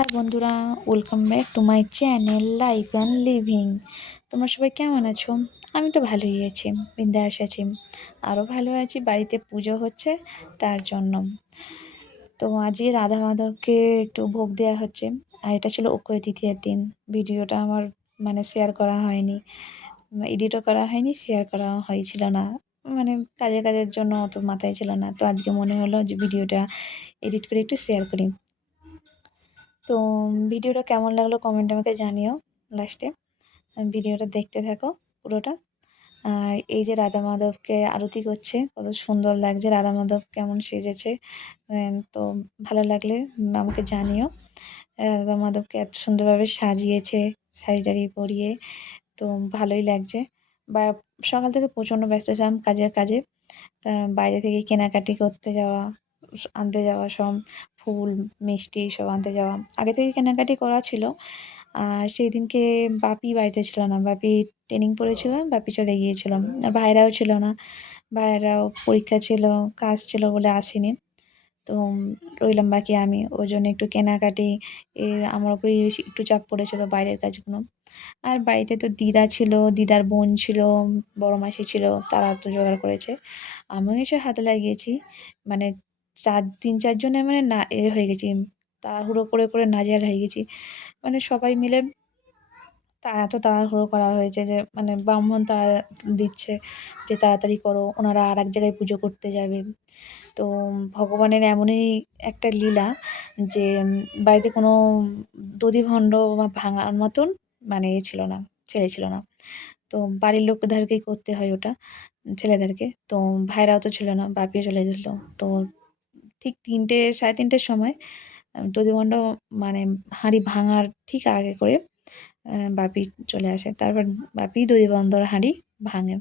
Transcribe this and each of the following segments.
High বন্ধুরা, welcome back to my channel life and living. তোমরা সবাই কেমন আছো? আমি তো ভালোই আছি, বিন্দাস আছি। আরও ভালো আছি, বাড়িতে পুজো হচ্ছে তার জন্য। তো আজকে রাধা মাধবকে একটু ভোগ দেওয়া হচ্ছে, আর এটা ছিল অক্ষয় তৃতীয়ার দিন। ভিডিওটা আমার শেয়ার করা হয়নি, এডিটও করা হয়নি, শেয়ার করা হয়েছিল না। কাজের জন্য অত মাথায় ছিল না। তো আজকে মনে হলো যে ভিডিওটা এডিট করে একটু শেয়ার করি। তো ভিডিওটা কেমন লাগলো কমেন্টে আমাকে জানিও লাস্টে। ভিডিওটা দেখতে থাকো পুরোটা। আর এই যে রাধা মাধবকে আরতি করছে, কত সুন্দর লাগছে, রাধা মাধব কেমন সেজেছে। তো ভালো লাগলে আমাকে জানিও। রাধা মাধবকে এত সুন্দরভাবে সাজিয়েছে, শাড়ি টাড়ি পরিয়ে, তো ভালোই লাগছে। বা সকাল থেকে প্রচণ্ড ব্যস্ত ছিলাম কাজে। তা বাইরে থেকে কেনাকাটি করতে যাওয়া, আনতে যাওয়া, সব ফুল মিষ্টি সব আনতে যাওয়া, আগে থেকে কেনাকাটি করা ছিল। আর সেই দিনকে বাপি বাড়িতে ছিল না, বাপি ট্রেনিং পড়েছিল, বাপি চলে গিয়েছিল। আর ভাইরাও ছিল না, ভাইয়েরাও পরীক্ষা ছিল, কাজ ছিল বলে আসেনি। তো রইলাম বাকি আমি, ওই জন্য একটু কেনাকাটি আমার উপরেই বেশি একটু চাপ পড়েছিল বাইরের কাজগুলো। আর বাড়িতে তো দিদা ছিল, দিদার বোন ছিল, বড় মাসি ছিল, তারা তো জোগাড় করেছে। আমিও এসে হাতে লাগিয়েছি। মানে ৩-৪ জনে না হয়ে গেছি, তাড়াহুড়ো করে নাজেহাল হয়ে গেছি। সবাই মিলে এত তাড়াহুড়ো করা হয়েছে যে ব্রাহ্মণ তাড়া দিচ্ছে যে তাড়াতাড়ি করো, ওনারা আরেক জায়গায় পুজো করতে যাবে। তো ভগবানের এমনই একটা লীলা যে বাড়িতে কোনো দধিভণ্ড বা ভাঙার মতন ছিল না, ছেলে ছিল না। তো বাড়ির লোকদেরকেই করতে হয় ওটা, ছেলেদেরকে। তো ভাইরাও তো ছিল না, বাপিও চলে গেছিল। তো ঠিক ৩টে ৩:৩০-র সময় দধিমন্ড মানে হাঁড়ি ভাঙার ঠিক আগে করে বাপি চলে আসে। তারপর বাপি দধিমন্ডর হাঁড়ি ভাঙে।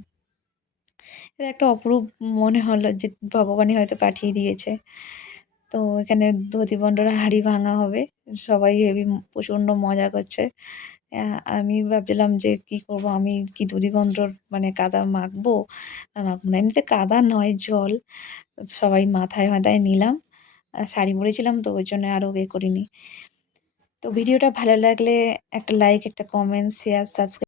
এটা একটা অপরূপ মনে হলো যে ভগবানই হয়তো পাঠিয়ে দিয়েছে। তো এখানে দধিমন্ডর হাঁড়ি ভাঙা হবে। সবাই হেবি প্রচণ্ড মজা করছে। আমি ভাবছিলাম যে কি করব, আমি কি দধিমন্ডর কাদা মাখবো? মাখবো না। এমনিতে কাদা নয়, জল। সবাই মাথায় নিলাম। শাড়ি পরেছিলাম তো ওই জন্য আরও করিনি। তো ভিডিওটা ভালো লাগলে একটা লাইক, একটা কমেন্ট, শেয়ার, সাবস্ক্রাইব